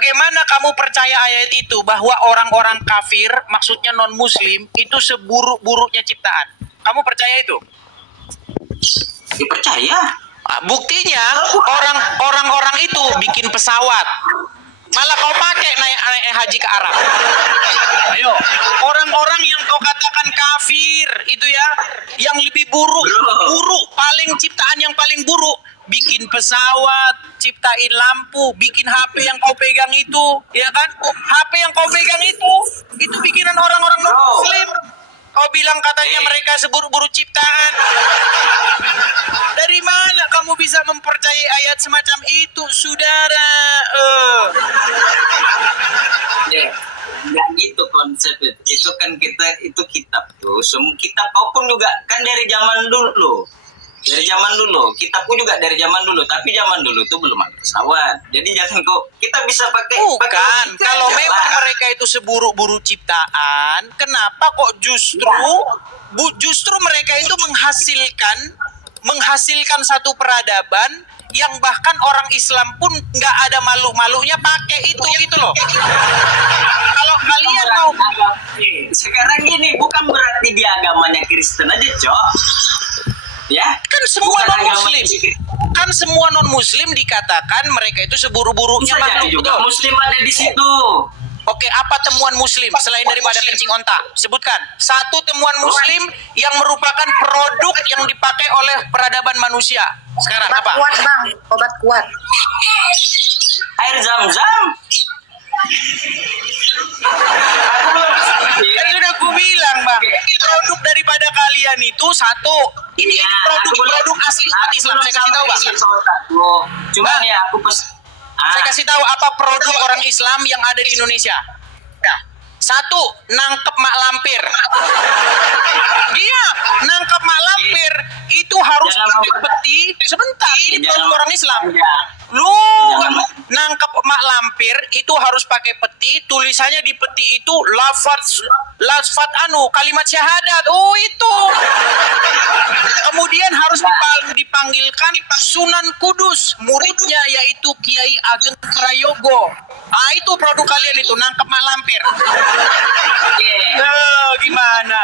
Bagaimana kamu percaya ayat itu bahwa orang-orang kafir, maksudnya non-muslim, itu seburuk-buruknya ciptaan? Kamu percaya itu? Dipercaya. Buktinya orang-orang itu bikin pesawat. Malah kau pakai naik haji ke Arab. Ayo, orang-orang yang kau katakan kafir itu ya, yang lebih buruk, paling ciptaan yang paling buruk, bikin pesawat, ciptain lampu, bikin HP yang kau pegang itu, ya kan? HP yang kau pegang itu bikinan orang-orang non-muslim. Kau bilang katanya mereka seburuk-buruk ciptaan. Dari mana kamu bisa mempercayai ayat semacam itu, saudara? Ya, nggak gitu konsepnya. Itu kan itu kitab tuh. Kitab apapun juga kan dari zaman dulu. Dari zaman dulu, kitabku juga dari zaman dulu. Tapi zaman dulu tuh belum ada pesawat. Jadi jangan kok kita bisa pakai. Bukan, kalau memang mereka itu seburuk-buruk ciptaan, kenapa kok justru mereka itu menghasilkan satu peradaban yang bahkan orang Islam pun nggak ada malu-malunya pakai itu gitu loh. Kalau kalian mau sekarang ini bukan berarti dia agamanya Kristen aja, Cok. Ya, kan semua non-muslim dikatakan mereka itu seburuk-buruknya makhluk juga. Muslim ada di situ. Oke, apa temuan muslim selain daripada kencing onta? Sebutkan satu temuan muslim yang merupakan produk yang dipakai oleh peradaban manusia. Sekarang obat apa? Kuat, Bang. Obat kuat. Air zam-zam. Kan sudah aku bilang, Bang, produk daripada kalian itu satu. Ini produk asli umat Islam. Saya kasih tahu, Bang. Cuma ya aku saya kasih tahu apa produk orang Islam yang ada di Indonesia. Satu, nangkep mak lampir. Iya, nangkep mak lampir itu harus pakai peti. Sebentar, ini produk orang Islam. Lu nangkep mak lampir itu harus pakai peti. Tulisannya di peti itu lafaz kalimat syahadat. Oh itu. Kemudian harus dipanggilkan Sunan Kudus, muridnya yaitu Kiai Ageng Prayogo. Ah itu produk kalian itu, nangkep mak lampir. Gimana?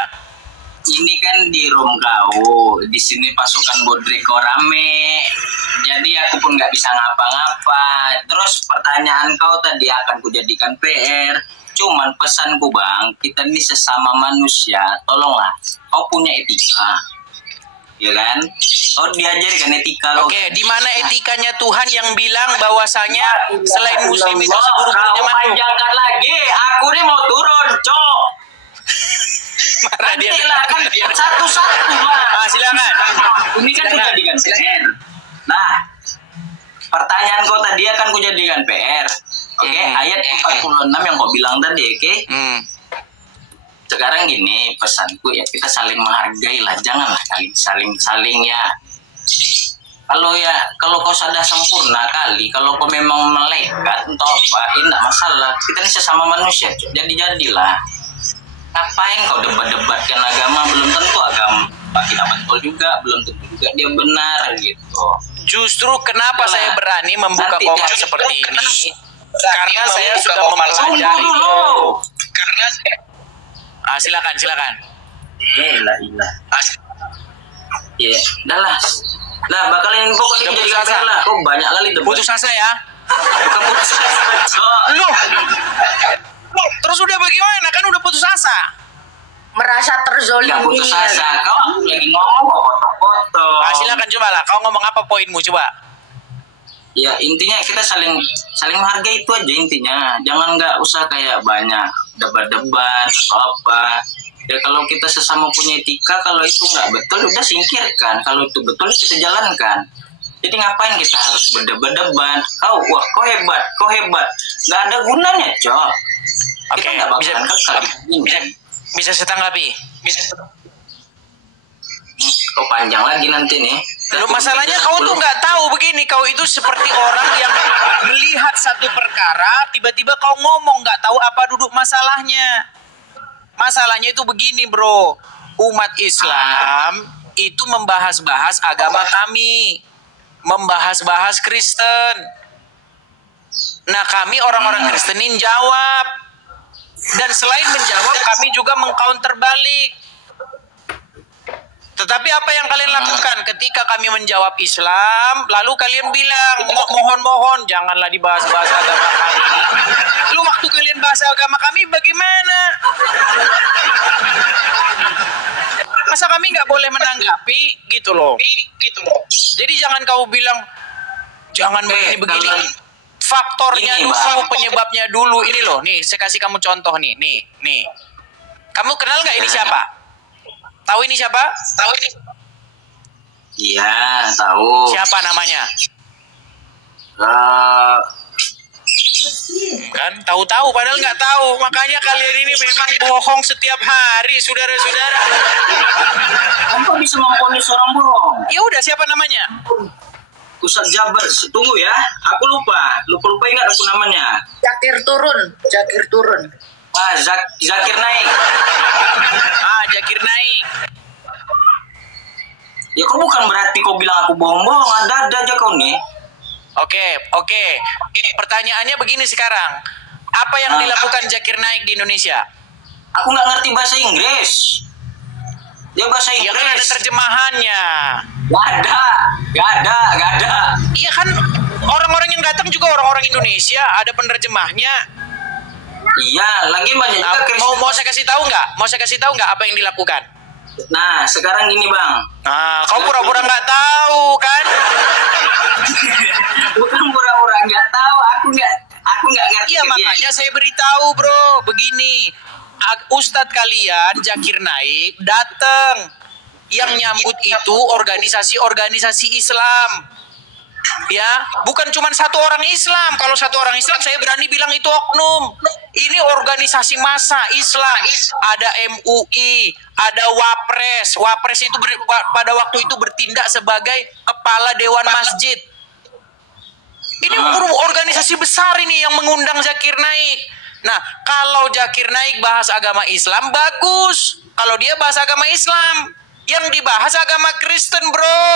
Ini kan di room kau, di sini pasukan Bodreko rame, jadi aku pun nggak bisa ngapa-ngapa. Terus pertanyaan kau tadi akan kujadikan PR. Cuman pesanku bang, kita ini sesama manusia, tolonglah kau punya etika, ya kan? Kau diajarkan etika. Oke, di mana etikanya Tuhan yang bilang bahwasanya selain muslim itu seburuk-buruknya makhluk? Panjangkan lagi, aku ini mau turun, cok. Marah dia. Kan satu-satu lah. Silakan. Ini kan kujadikan PR. Nah, pertanyaan kau tadi akan kujadikan PR. Oke, ayat 46 yang kau bilang tadi, oke? Sekarang gini pesanku ya, kita saling menghargai lah, janganlah saling ya. Kalau kau sudah sempurna kali, kalau kau memang malaikat atau apa, ini tidak masalah. Kita ini sesama manusia, jadilah. Ngapain kau debat-debatkan agama? Belum tentu agama kita betul juga, belum tentu juga dia benar gitu. Justru kenapa saya berani membuka komen seperti ini? Karena saya sudah mempelajari. Karena silakan. Ilah. Ya, dah lah. Nah, bakalin kok ini jadi kabar lah. Kok banyak kali debat. Putus asa ya? Bukan putus asa. Loh. Terus udah bagaimana? Kan udah putus asa. Merasa terzolimi. Gak putus asa. Kau lagi ngomong kok foto-foto. Silakan coba lah. Kau ngomong apa poinmu coba? Ya intinya kita saling menghargai itu aja intinya. Jangan nggak usah kayak banyak debat-debat atau apa. Ya kalau kita sesama punya etika, kalau itu nggak betul udah singkirkan. Kalau itu betul kita jalankan. Jadi ngapain kita harus berdebat-debat? Kau hebat. Nggak ada gunanya, Cok. Oke, bisa setanggapi. Kau panjang lagi nanti nih. Lalu masalahnya kau tuh nggak tahu begini, kau itu seperti orang yang melihat satu perkara, tiba-tiba kau ngomong nggak tahu apa duduk masalahnya. Masalahnya itu begini, bro. Umat Islam itu membahas-bahas agama kami, membahas-bahas Kristen. Nah, kami orang-orang Kristenin jawab. Dan selain menjawab, kami juga mengcounter balik. Tetapi apa yang kalian lakukan ketika kami menjawab Islam, lalu kalian bilang, mohon-mohon janganlah dibahas-bahas agama kami. Lu waktu kalian bahas agama kami bagaimana? Masa kami nggak boleh menanggapi gitu loh. Jadi jangan kau bilang, jangan begini-begini. Faktornya dulu, penyebabnya dulu. Ini loh, nih saya kasih kamu contoh nih. Kamu kenal nggak ini siapa? Tahu ini siapa? Tahu ini? Iya, tahu. Siapa namanya? Kan tahu-tahu padahal nggak tahu. Makanya kalian ini memang bohong setiap hari, saudara-saudara. Kamu bisa memponis orang bohong? Ya udah, siapa namanya? Ustaz Jabar, tunggu ya. Aku lupa ingat aku namanya. Zakir turun. Zakir Naik. Zakir Naik. Ya kok bukan berarti kau bilang aku bohong-bohong, ada aja kau nih. Oke. Pertanyaannya begini sekarang. Apa yang dilakukan Zakir Naik di Indonesia? Aku nggak ngerti bahasa Inggris. Dia bahasa Inggris. Ya kan ada terjemahannya. Gak ada. Iya kan, orang-orang yang datang juga orang-orang Indonesia, ada penerjemahnya. Iya, lagi banyak juga mau saya kasih tahu nggak apa yang dilakukan? Nah, sekarang gini Bang. Kau pura-pura nggak tahu kan? Bukan pura-pura nggak tahu, aku nggak ngerti. Iya, makanya saya beritahu bro, begini, Ustadz kalian Zakir Naik datang, yang nyambut itu organisasi Islam. Ya, bukan cuma satu orang Islam. Kalau satu orang Islam saya berani bilang itu oknum. Ini organisasi massa Islam. Ada MUI, ada Wapres. Wapres itu pada waktu itu bertindak sebagai kepala dewan masjid. Ini organisasi besar ini yang mengundang Zakir Naik. Nah, kalau Zakir Naik bahas agama Islam bagus. Kalau dia bahas agama Islam, yang dibahas agama Kristen bro.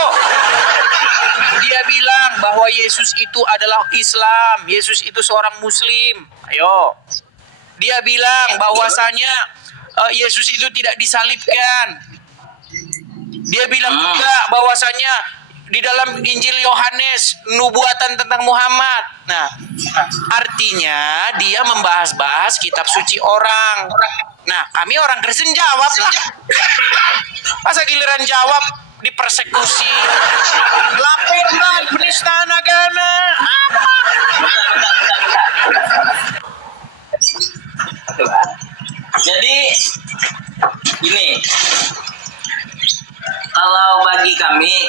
Dia bilang bahwa Yesus itu adalah Islam, Yesus itu seorang Muslim. Ayo. Dia bilang bahwasanya Yesus itu tidak disalibkan. Dia bilang juga bahwasanya di dalam Injil Yohanes nubuatan tentang Muhammad. Nah, artinya dia membahas-bahas kitab suci orang. Nah, kami orang Kristen jawab lah. Masa giliran jawab dipersekusi, laporkan penistaan agama. Jadi gini,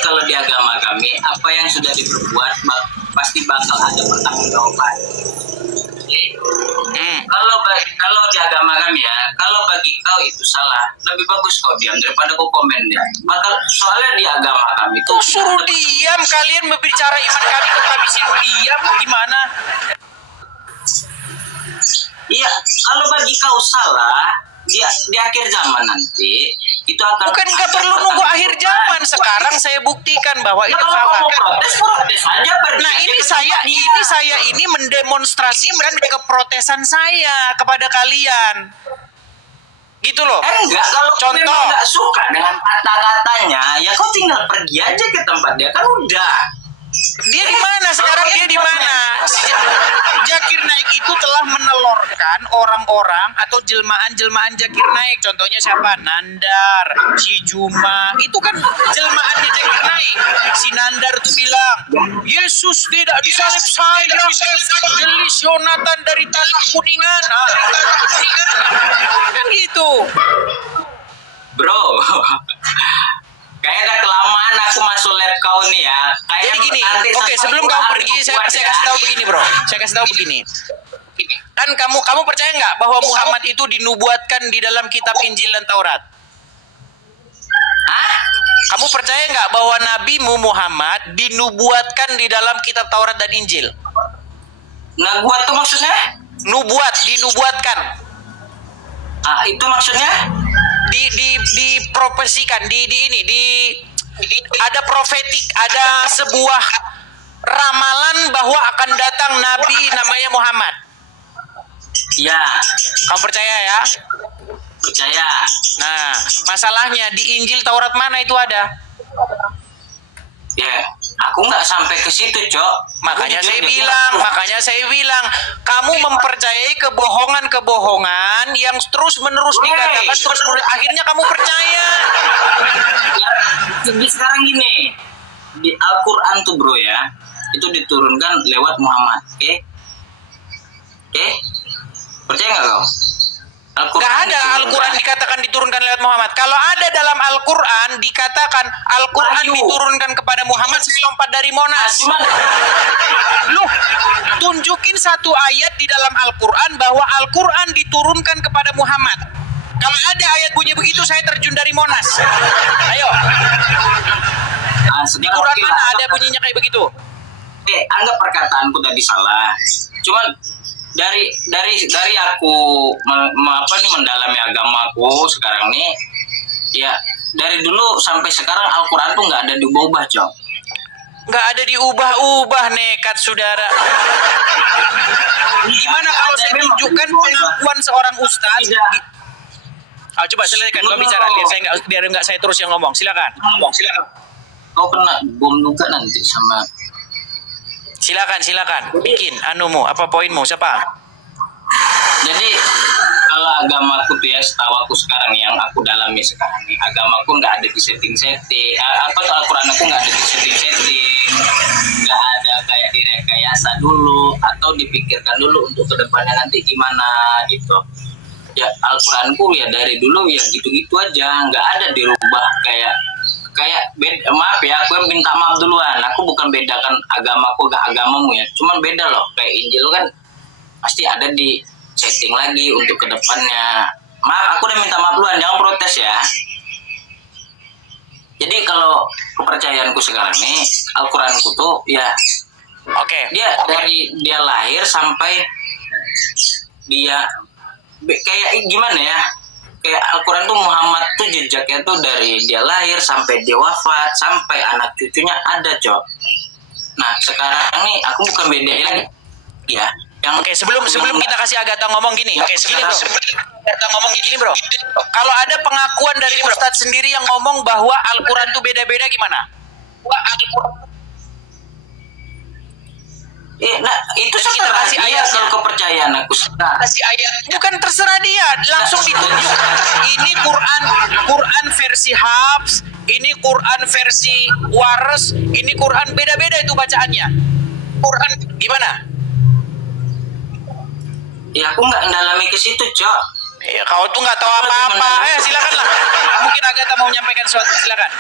kalau di agama kami, apa yang sudah diperbuat pasti bakal ada pertanggungjawaban. Kalau di agama kami ya, kalau bagi kau itu salah, lebih bagus kau diam daripada kau komen ya. Soalnya di agama kami tuh suruh diam, kalian berbicara iman kami suruh diam gimana? Iya, kalau bagi kau salah, di akhir zaman nanti itu akan. Bukan nggak perlu nunggu akhir zaman. Sekarang saya buktikan bahwa itu salah. Protes aja. Nah ini mendemonstrasikan keprotesan saya kepada kalian. Gitu loh. Enggak, kalau contoh nggak suka dengan kata-katanya, ya kau tinggal pergi aja ke tempat dia kan udah. Dia di mana sekarang? Dia di mana? Zakir Naik itu telah menelorkan orang-orang atau jelmaan-jelmaan Zakir Naik. Contohnya siapa? Nandar, si Juma. Itu kan jelmaannya Zakir Naik. Si Nandar tuh bilang, Yesus tidak disalib saya, Evangelis Yonatan dari Tali Kuningan. Kan gitu. Bro. Kayaknya kelamaan aku masuk lab kau nih ya. Jadi gini, oke, sebelum kamu pergi, saya kasih tahu begini bro. Saya kasih tahu begini. Kan kamu percaya nggak bahwa Muhammad itu dinubuatkan di dalam kitab Injil dan Taurat? Hah? Kamu percaya nggak bahwa Nabimu Muhammad dinubuatkan di dalam kitab Taurat dan Injil? Nubuat itu maksudnya? Dinubuatkan. Itu maksudnya? Diprofesikan, ada profetik, ada sebuah ramalan bahwa akan datang nabi namanya Muhammad. Ya. Kamu percaya ya? Percaya. Nah, masalahnya di Injil Taurat mana itu ada? Ya, aku nggak sampai ke situ, Cok. Makanya saya bilang, kamu mempercayai kebohongan-kebohongan yang terus-menerus dikatakan, terus-menerus, akhirnya kamu percaya. Jadi sekarang gini, di Al-Quran tuh bro ya, itu diturunkan lewat Muhammad, oke? Percaya nggak kau? Nggak ada Al-Quran dikatakan diturunkan lewat Muhammad. Kalau ada dalam Al-Quran dikatakan Al-Quran diturunkan kepada Muhammad, saya lompat dari Monas. Loh, tunjukin satu ayat di dalam Al-Quran bahwa Al-Quran diturunkan kepada Muhammad. Kalau ada ayat bunyi begitu, saya terjun dari Monas. Ayo. Di Quran mana ada bunyinya kayak begitu? Anggap perkataanku tadi salah. Cuman dari aku mendalami agamaku sekarang nih, ya dari dulu sampai sekarang Al-Quran tuh nggak ada diubah, Cok. Nggak ada diubah-ubah, nekat saudara. Gimana kalau saya tunjukkan pengakuan seorang ustaz? Coba selesaikan, kau bicara biar nggak saya terus yang ngomong. Silakan. Kau kena bom juga nanti sama. Silakan. Bikin anumu, apa poinmu? Siapa? Jadi kalau agamaku tuh ya, setahu aku sekarang yang aku dalami sekarang nih, agamaku nggak ada di setting-setting. Al-Quran aku nggak ada di setting-setting, nggak ada kayak direkayasa dulu atau dipikirkan dulu untuk kedepannya nanti gimana gitu. Ya Al-Quranku ya dari dulu ya gitu-gitu aja, nggak ada dirubah kayak maaf ya, aku yang minta maaf duluan. Aku bukan bedakan agamaku ke agamamu ya, cuman beda loh. Kayak Injil kan pasti ada di setting lagi untuk kedepannya. Maaf, aku udah minta maaf duluan, jangan protes ya. Jadi kalau kepercayaanku sekarang nih, Al-Quranku tuh ya, dia dari dia lahir sampai dia kayak gimana ya? Kayak Al-Quran tuh Muhammad tuh jejaknya tuh dari dia lahir sampai dia wafat sampai anak cucunya ada, Cok. Nah sekarang nih aku bukan beda lagi ya. Sebelum kita kasih Agatha ngomong gini. Bro. Kalau ada pengakuan dari Ustadz sendiri yang ngomong bahwa Al-Quran tuh beda-beda gimana? Nah itu kita kasih ayat kalau kepercayaan aku kasih ayat. Bukan terserah dia, langsung ditunjuk. Ini Quran versi Hafs, ini Quran versi Wares, ini Quran beda-beda itu bacaannya. Quran gimana? Ya aku nggak mendalami ke situ, Cok. Ya kau tuh nggak tahu apa-apa. Silakanlah. Mungkin Agatha mau menyampaikan sesuatu, silakan.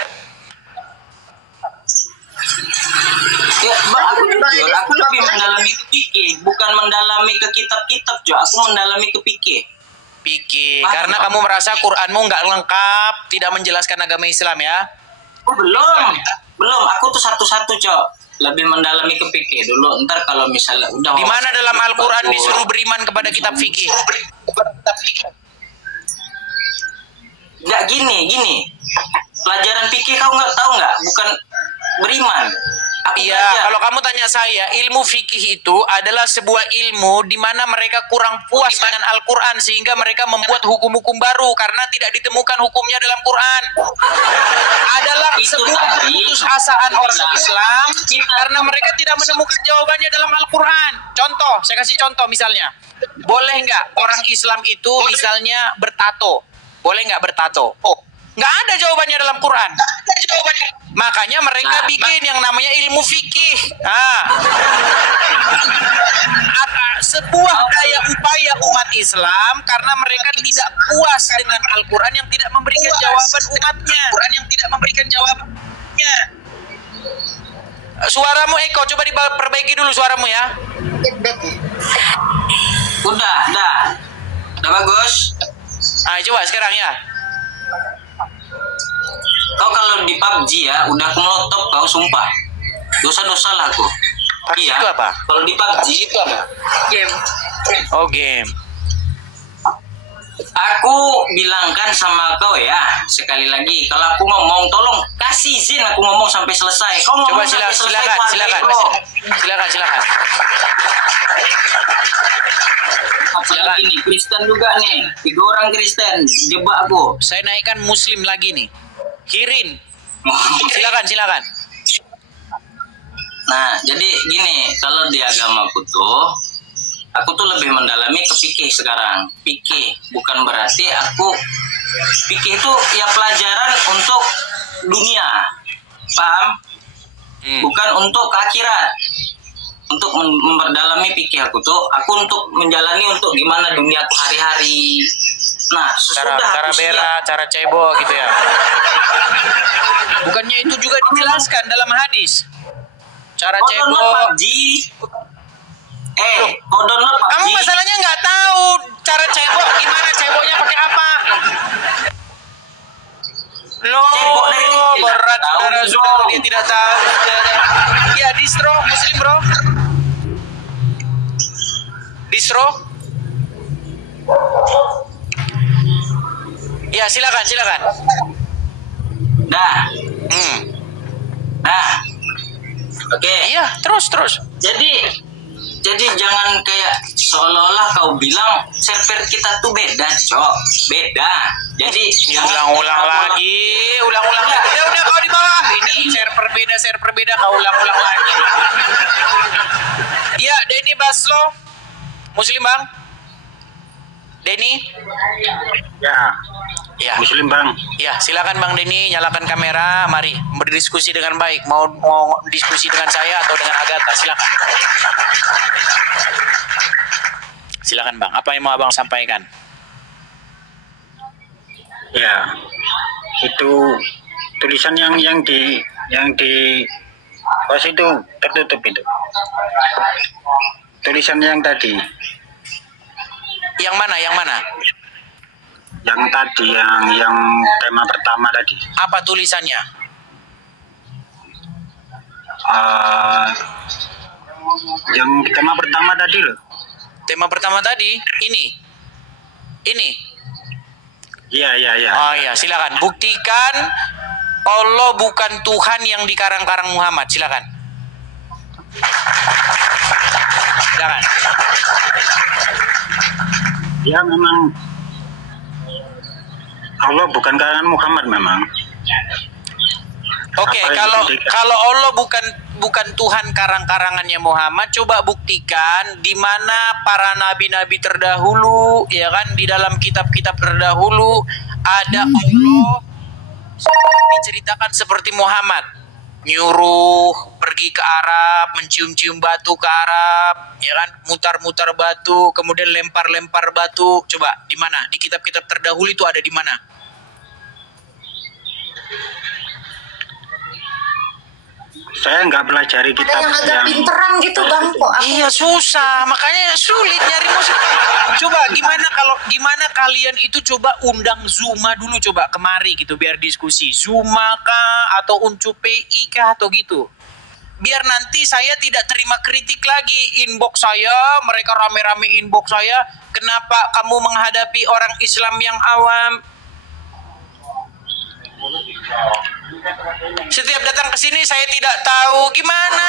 Ya, aku lebih mendalami ke fikih, bukan mendalami ke kitab-kitab, Jo. Aku mendalami ke fikih. Karena kamu merasa Quranmu nggak lengkap, tidak menjelaskan agama Islam ya? Oh, belum. Aku tuh satu-satu, Jo. Lebih mendalami ke fikih dulu. Ntar kalau misalnya udah. Di mana dalam Al-Quran disuruh beriman kepada kitab fikih? Nggak gini. Pelajaran fikih kau nggak tahu nggak? Bukan beriman. Iya, kalau kamu tanya saya, ilmu fikih itu adalah sebuah ilmu di mana mereka kurang puas dengan Al-Quran sehingga mereka membuat hukum-hukum baru karena tidak ditemukan hukumnya dalam Quran. Adalah sebuah putusasaan orang Islam karena mereka tidak menemukan jawabannya dalam Al-Quran. Contoh, saya kasih contoh misalnya. Boleh nggak orang Islam itu misalnya bertato? Boleh nggak bertato? Nggak ada jawabannya dalam Quran. Makanya mereka bikin yang namanya ilmu fikih. Sebuah daya upaya umat Islam karena mereka tidak puas dengan Al-Quran yang tidak memberikan jawaban umatnya. Suaramu Eko, coba diperbaiki dulu suaramu ya. Udah bagus. Coba sekarang ya. Kau kalau di PUBG ya udah aku melotop kau, sumpah. Dosa-dosa lah aku. PUBG itu apa? Kalau di PUBG itu apa? Game. Oh, game. Aku bilangkan sama kau ya, sekali lagi, kalau aku ngomong, tolong kasih izin aku ngomong sampai selesai. Kau ngomong Coba sampai selesai, silakan. Apalagi nih, Kristen juga nih, 3 orang Kristen, jebak aku. Saya naikkan Muslim lagi nih. Kirin. Silakan. Nah, jadi gini, kalau di agamaku tuh, aku tuh lebih mendalami ke fikih sekarang. Fikih bukan berarti fikih itu ya pelajaran untuk dunia, paham? Bukan untuk akhirat. Untuk memperdalami fikih aku untuk menjalani untuk gimana duniaku hari-hari. Nah, cara bela, cara cebol gitu ya. Bukannya itu juga dijelaskan dalam hadis. Cara cebol. Download PUBG. Kamu masalahnya nggak tahu cara cebol gimana, ceboknya pakai apa? Loh, berat saudara, dia tidak tahu. Ya, distro Muslim bro. Distro. Ya, silakan. Dah. Oke. Iya, terus. Jadi jangan kayak seolah-olah kau bilang server kita tuh beda, Cok. Beda. Jadi ulang-ulang lagi. Udah kau di bawah. Ini server beda, kau ulang-ulang lagi. Iya, Denny Baslo. Muslim, Bang. Denny? Ya. Muslim, Bang. Ya, silakan Bang Denny, nyalakan kamera. Mari berdiskusi dengan baik. Mau diskusi dengan saya atau dengan Agatha? Silakan Bang. Apa yang mau Abang sampaikan? Ya, itu tulisan yang di pos itu tertutup itu. Tulisan yang tadi. Yang mana? Yang tadi, yang tema pertama tadi. Apa tulisannya? Yang tema pertama tadi loh. Tema pertama tadi? Ini? Iya. Oh iya, silakan. Buktikan Allah bukan Tuhan yang dikarang-karang Muhammad. Silakan. Ya, memang Allah bukan karangan Muhammad memang. Oke, kalau Allah bukan Tuhan karang-karangannya Muhammad, coba buktikan di mana para nabi-nabi terdahulu, ya kan, di dalam kitab-kitab terdahulu ada Allah diceritakan seperti Muhammad, nyuruh pergi ke Arab, mencium-cium batu ke Arab, ya kan, mutar-mutar batu, kemudian lempar-lempar batu. Coba di mana? Di kitab-kitab terdahulu itu ada di mana? Saya nggak pelajari kitab yang agak pinteran gitu Bang kok. Iya, susah, makanya sulit nyari musik. Coba gimana kalian itu coba undang Zuma dulu, coba kemari gitu biar diskusi. Zuma kah atau Uncu PI kah atau gitu. Biar nanti saya tidak terima kritik lagi, inbox saya, mereka rame-rame inbox saya, kenapa kamu menghadapi orang Islam yang awam? Setiap datang ke sini saya tidak tahu gimana.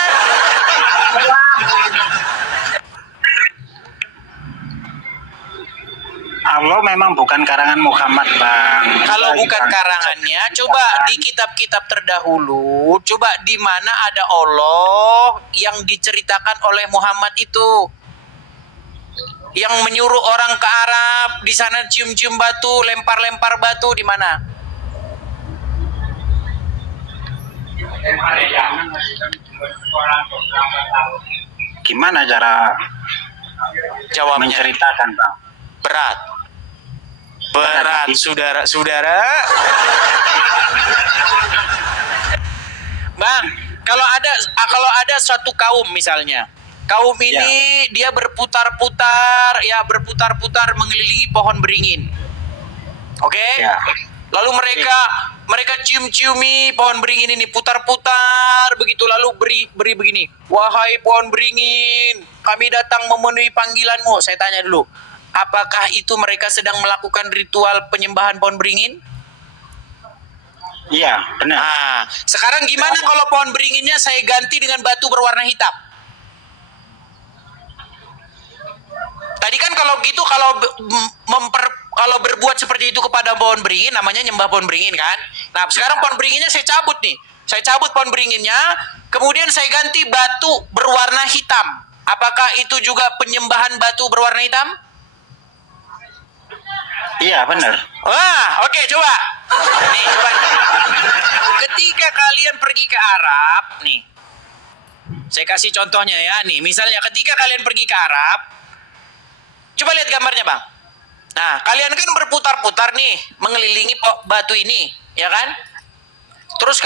Allah memang bukan karangan Muhammad, Bang. Kalau bukan karangannya, coba di kitab-kitab terdahulu, coba di mana ada Allah yang diceritakan oleh Muhammad itu, yang menyuruh orang ke Arab, di sana cium-cium batu, lempar-lempar batu, di mana? Gimana cara Jawabnya menceritakan, Bang? berat, saudara-saudara. Bang, kalau ada suatu kaum misalnya, kaum ini dia berputar-putar mengelilingi pohon beringin, oke? Ya. Lalu mereka cium-ciumi pohon beringin ini, putar-putar begitu, lalu beri begini, wahai pohon beringin, kami datang memenuhi panggilanmu. Saya tanya dulu, apakah itu mereka sedang melakukan ritual penyembahan pohon beringin? Iya, benar. Nah, sekarang gimana kalau pohon beringinnya saya ganti dengan batu berwarna hitam? Tadi kan kalau gitu, kalau berbuat seperti itu kepada pohon beringin namanya nyembah pohon beringin kan? Nah, sekarang pohon beringinnya saya cabut nih. Saya cabut pohon beringinnya, kemudian saya ganti batu berwarna hitam. Apakah itu juga penyembahan batu berwarna hitam? Iya, benar. Wah, oke, coba. Nih, coba. Ketika kalian pergi ke Arab, nih. Saya kasih contohnya ya, nih. Misalnya ketika kalian pergi ke Arab, coba lihat gambarnya, Bang. Nah, kalian kan berputar-putar nih, mengelilingi batu ini, ya kan? Terus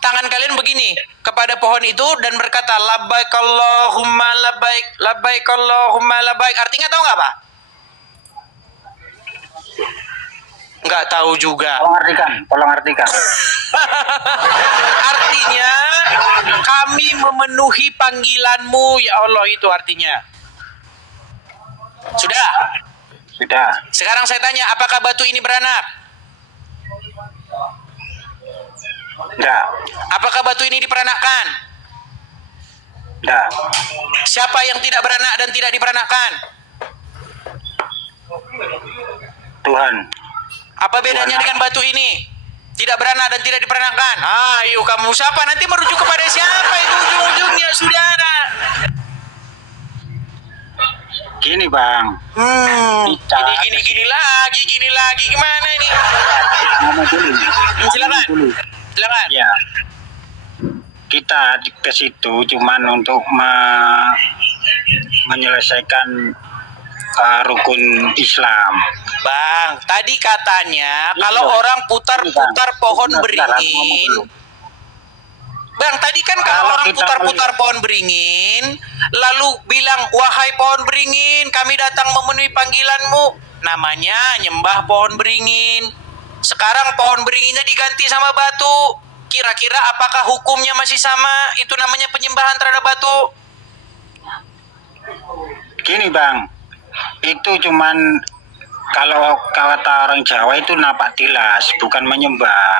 tangan kalian begini kepada pohon itu dan berkata, labbaik Allahumma labbaik, labbaik Allahumma labbaik. Artinya tahu nggak, Pak? Nggak tahu juga. Tolong artikan. Artinya kami memenuhi panggilanmu ya Allah, itu artinya. Sudah. Sekarang saya tanya, apakah batu ini beranak? Enggak. Apakah batu ini diperanakkan? Enggak. Siapa yang tidak beranak dan tidak diperanakkan? Tuhan. Apa bedanya dengan batu ini? Tidak beranak dan tidak diperanakkan. Ayo kamu siapa? Nanti merujuk kepada siapa itu ujung-ujungnya, saudara? Gini, Bang. Gini lagi. Gimana ini? Ngomong dulu. Silakan. Ya. Kita ke situ cuman untuk menyelesaikan rukun Islam. Bang, tadi katanya kalau orang putar-putar pohon beringin. Bang, tadi kan kalau orang putar-putar pohon beringin, lalu bilang, wahai pohon beringin, kami datang memenuhi panggilanmu. Namanya nyembah pohon beringin. Sekarang pohon beringinnya diganti sama batu. Kira-kira apakah hukumnya masih sama? Itu namanya penyembahan terhadap batu. Gini, Bang. Itu cuman kalau kata orang Jawa itu napak tilas, bukan menyembah.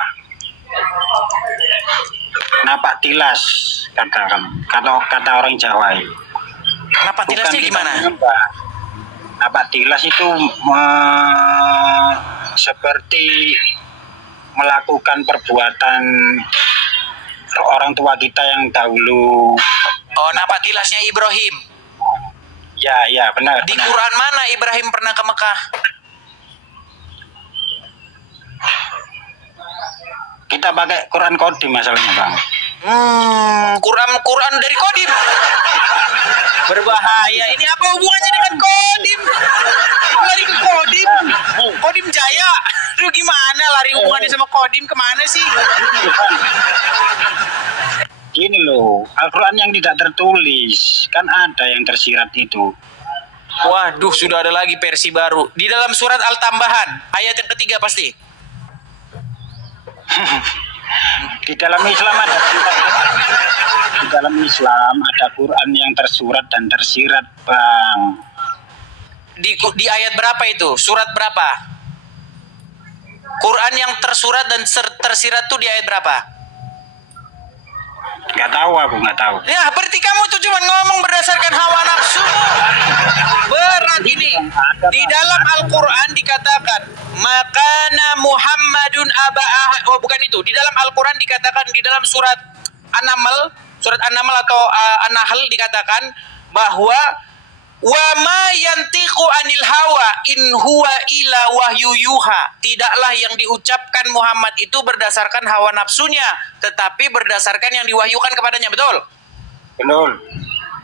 Napak tilas kata orang Jawa itu. Napak tilasnya gimana? Menyembah. Napak tilas itu seperti melakukan perbuatan orang tua kita yang dahulu. Oh, napak tilasnya Ibrahim. Ya, benar. Di Quran mana Ibrahim pernah ke Mekah? Kita pakai Quran Kodim masalahnya, Bang. Quran dari Kodim. Berbahaya. Ini apa hubungannya dengan Kodim? Lari ke Kodim. Kodim Jaya. Aduh, gimana lari hubungannya sama Kodim, kemana sih? Gini loh, Al-Quran yang tidak tertulis, kan ada yang tersirat itu. Waduh, sudah ada lagi versi baru. Di dalam surat Al-Tambahan, ayat yang ketiga pasti. Di dalam Islam ada surat. Di dalam Islam ada Quran yang tersurat dan tersirat, Bang. Di ayat berapa itu? Surat berapa? Quran yang tersurat dan tersirat tuh di ayat berapa? Nggak tahu, aku nggak tahu. Ya, berarti kamu tuh cuma ngomong berdasarkan hawa nafsu. Berat ini. Di dalam Al-Quran dikatakan, makana Muhammadun oh bukan itu. Di dalam Al-Quran dikatakan, di dalam surat An-Naml atau An-Nahl dikatakan bahwa wa ma yantiqu anil hawa in huwa ila wahyu yuha. Tidaklah yang diucapkan Muhammad itu berdasarkan hawa nafsunya, tetapi berdasarkan yang diwahyukan kepadanya. Betul? Betul.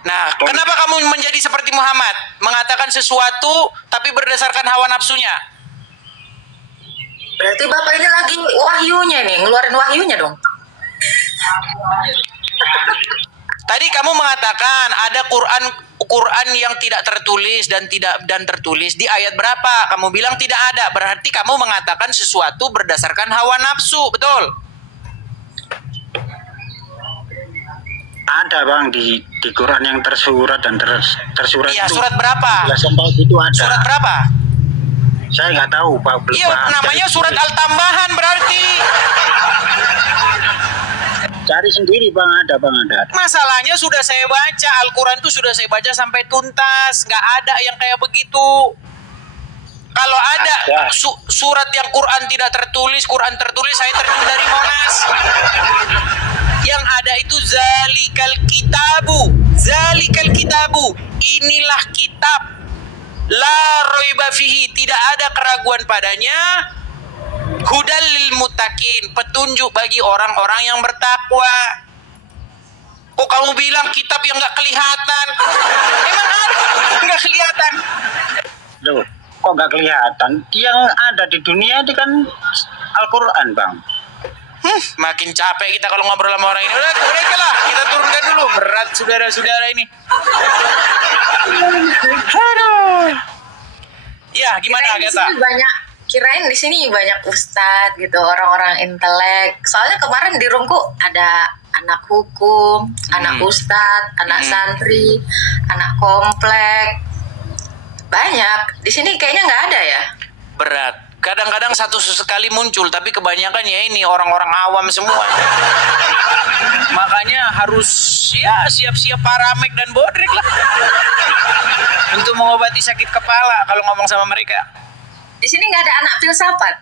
Nah, kenapa kamu menjadi seperti Muhammad? Mengatakan sesuatu tapi berdasarkan hawa nafsunya. Berarti Bapak ini lagi wahyunya nih, ngeluarin wahyunya dong. Tadi kamu mengatakan ada Quran yang tidak tertulis dan tertulis di ayat berapa? Kamu bilang tidak ada. Berarti kamu mengatakan sesuatu berdasarkan hawa nafsu, betul? Ada bang di Quran yang tersurat dan tersurat. Iya, itu, surat berapa? Belasan tahun itu ada. Surat berapa? Saya nggak tahu pak. Iya, namanya surat Al-Tambahan berarti. Cari sendiri bang, ada. Masalahnya sudah saya baca Al-Quran itu sudah saya baca sampai tuntas, nggak ada yang kayak begitu. Kalau ada surat yang Quran tidak tertulis, Quran tertulis, saya terjun dari Monas. Yang ada itu zalikal kitabu, inilah kitab, la roiba fihi, tidak ada keraguan padanya, hudal lil muttaqin, petunjuk bagi orang-orang yang bertakwa. Kok kamu bilang kitab yang nggak kelihatan? Emang nggak kelihatan? Loh, kok nggak kelihatan? Yang ada di dunia itu kan Al-Quran bang. Makin capek kita kalau ngobrol sama orang ini. Udah lah, kita turunkan dulu. Berat saudara-saudara ini. Aduh. Ya, gimana Agatha? Kirain di sini banyak ustadz gitu, orang-orang intelek. Soalnya kemarin di roomku ada anak hukum, anak ustadz, anak santri, anak komplek. Banyak. Di sini kayaknya nggak ada ya. Berat. Kadang-kadang satu sekali muncul, tapi kebanyakan ya ini orang-orang awam semua. Makanya harus ya siap-siap paramek dan bodrek lah untuk mengobati sakit kepala kalau ngomong sama mereka. Di sini nggak ada anak filsafat.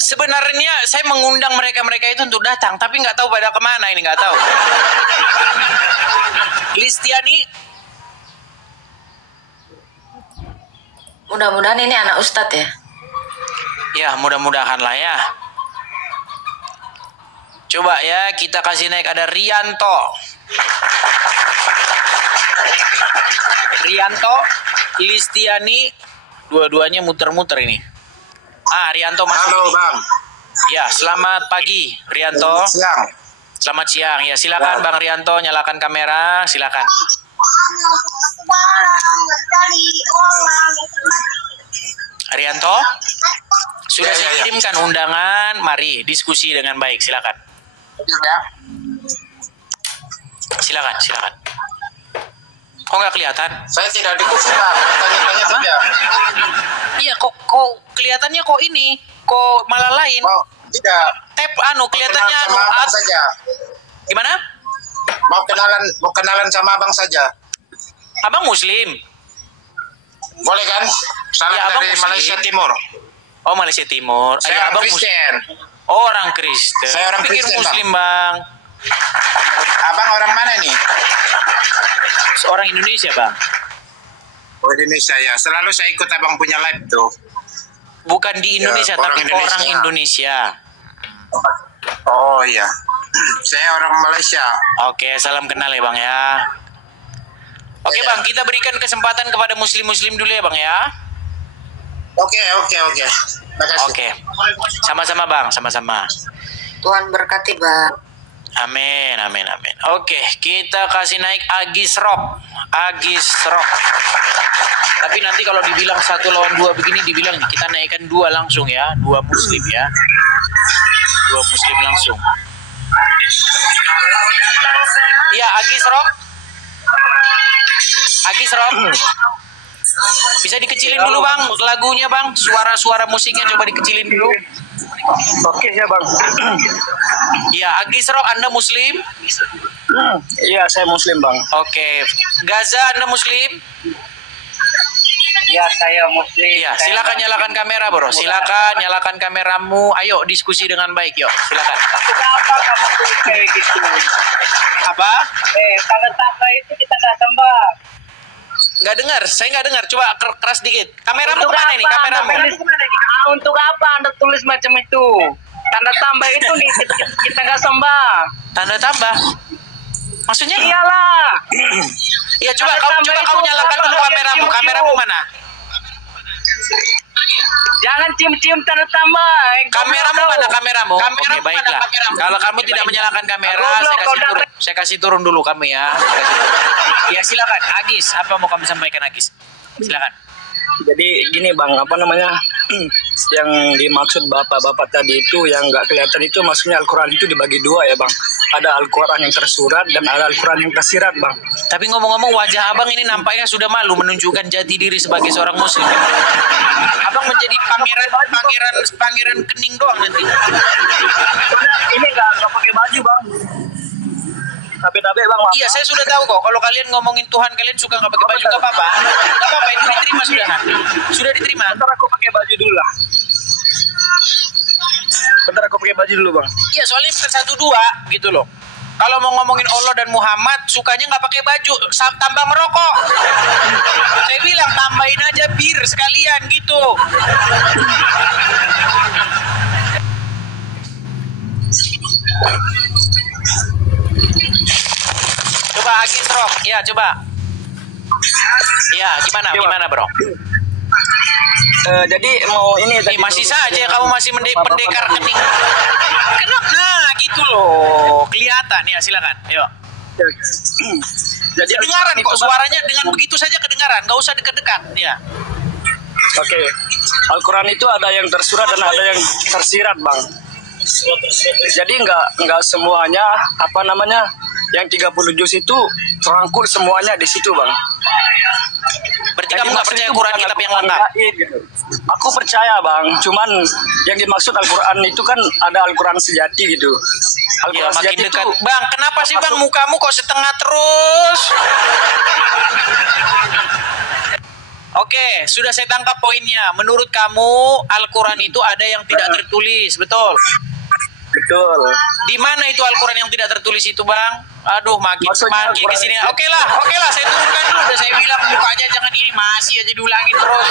Sebenarnya saya mengundang mereka itu untuk datang, tapi nggak tahu pada kemana ini, nggak tahu. Listiani. Mudah-mudahan ini anak ustadz ya. Ya, mudah-mudahan lah ya. Coba ya, kita kasih naik, ada Rianto, Listiani, dua-duanya muter-muter ini. Rianto masuk. Halo bang. Ya, selamat pagi Rianto. Selamat siang. Ya, silakan Bang Rianto, nyalakan kamera, silakan. Rianto, sudah saya kirimkan undangan, mari diskusi dengan baik, silakan. Silakan. Kok nggak kelihatan? Saya tidak dikufur bang, tanya-tanya saja. Iya, kok kelihatannya kok ini, kok malah lain. Oh, tidak. Tap kelihatannya sama abang saja. Gimana? Mau kenalan sama abang saja. Abang Muslim? Boleh kan? Salam ya, dari Muslim. Malaysia Timur. Oh, Malaysia Timur. Saya abang Kristen. Orang Kristen. Saya orang Pikir Kristen, Muslim bang. Abang orang mana nih? Orang Indonesia bang. Oh, Indonesia ya. Selalu saya ikut abang punya live tuh. Bukan di Indonesia, ya, tapi orang Indonesia. Oh iya. Saya orang Malaysia. Oke, salam kenal ya bang ya. Oke bang, kita berikan kesempatan kepada muslim-muslim dulu ya bang ya. Oke. Makasih. Oke. Sama-sama bang, sama-sama. Tuhan berkati bang. Amin. Oke, kita kasih naik Agis Rock. Tapi nanti kalau dibilang 1 lawan 2 begini, dibilang kita naikkan 2 langsung ya, 2 muslim ya. 2 muslim langsung. Ya, Agis Rock. Bisa dikecilin dulu bang lagunya bang, suara musiknya coba dikecilin dulu. Oke ya bang. Ya, Agis Rock, Anda Muslim? Iya, saya Muslim bang. Oke, Gaza, Anda Muslim? Iya, saya Muslim. Iya, silakan nyalakan kamera bro, silakan nyalakan kameramu. Ayo diskusi dengan baik, yuk silakan. Kenapa kamu tulis kayak gitu? Apa? Kalau tambah itu kita nggak tambah. Nggak dengar, saya nggak dengar. Coba keras dikit. Kameramu kemana ini? Kameramu? Untuk apa Anda tulis macam itu? Tanda tambah itu kita nggak sembah. Tanda tambah? Maksudnya? Iyalah. Iya, coba kamu nyalakan dulu kameramu. Kameramu mana? Jangan cium-cium tanda tambah. Kameramu mana kameramu? Oke, baiklah. Kalau kamu tidak menyalakan kamera, saya kasih turun dulu kamu ya. Ya, silakan. Agis, apa mau kamu sampaikan Agis? Silakan. Jadi gini bang, apa namanya? yang dimaksud bapak-bapak tadi itu yang nggak kelihatan itu maksudnya Al-Quran itu dibagi dua ya Bang. Ada Al-Quran yang tersurat dan ada Al-Quran yang tersirat Bang. Tapi ngomong-ngomong, wajah abang ini nampaknya sudah malu menunjukkan jati diri sebagai seorang muslim. Abang menjadi pangeran kening doang nanti. Ini nggak pakai baju Bang. Tapi Bang. Iya, saya sudah tahu kok. Kalau kalian ngomongin Tuhan, kalian suka nggak pakai baju, nggak apa-apa. Nggak apa-apa, itu diterima sudah. Sudah diterima. Bentar aku pakai baju dulu lah. Bentar aku pakai baju dulu Bang. Iya, soalnya satu dua gitu loh. Kalau mau ngomongin Allah dan Muhammad, sukanya nggak pakai baju, tambah merokok. Saya bilang tambahin aja bir sekalian gitu. Coba Agis Rock, ya coba. Ya, gimana bro? Jadi mau ini tadi masih saja kamu masih pendekar kening. Nah, gitu loh. Kelihatan ya, silakan. Ayo. Jadi kedengaran kok suaranya dengan begitu saja kedengaran, nggak usah dekat-dekat, ya. Oke. Al-Quran itu ada yang tersurat dan ada yang tersirat, Bang. Jadi nggak semuanya yang 30 juz itu terangkul semuanya di situ, Bang. Berarti kamu nggak percaya Quran kitab yang lengkap? Gitu. Aku percaya Bang, cuman yang dimaksud Al-Quran itu kan ada Al-Quran sejati gitu. Ya makin dekat. Bang, kenapa sih Bang mukamu kok setengah terus? Oke, sudah saya tangkap poinnya. Menurut kamu Al-Quran itu ada yang tidak tertulis, betul? Betul. Di mana itu Al-Quran yang tidak tertulis itu, Bang? Aduh, makin kesini. Oke lah, saya turunkan dulu. Udah saya bilang mukanya jangan ini, masih aja diulangin terus.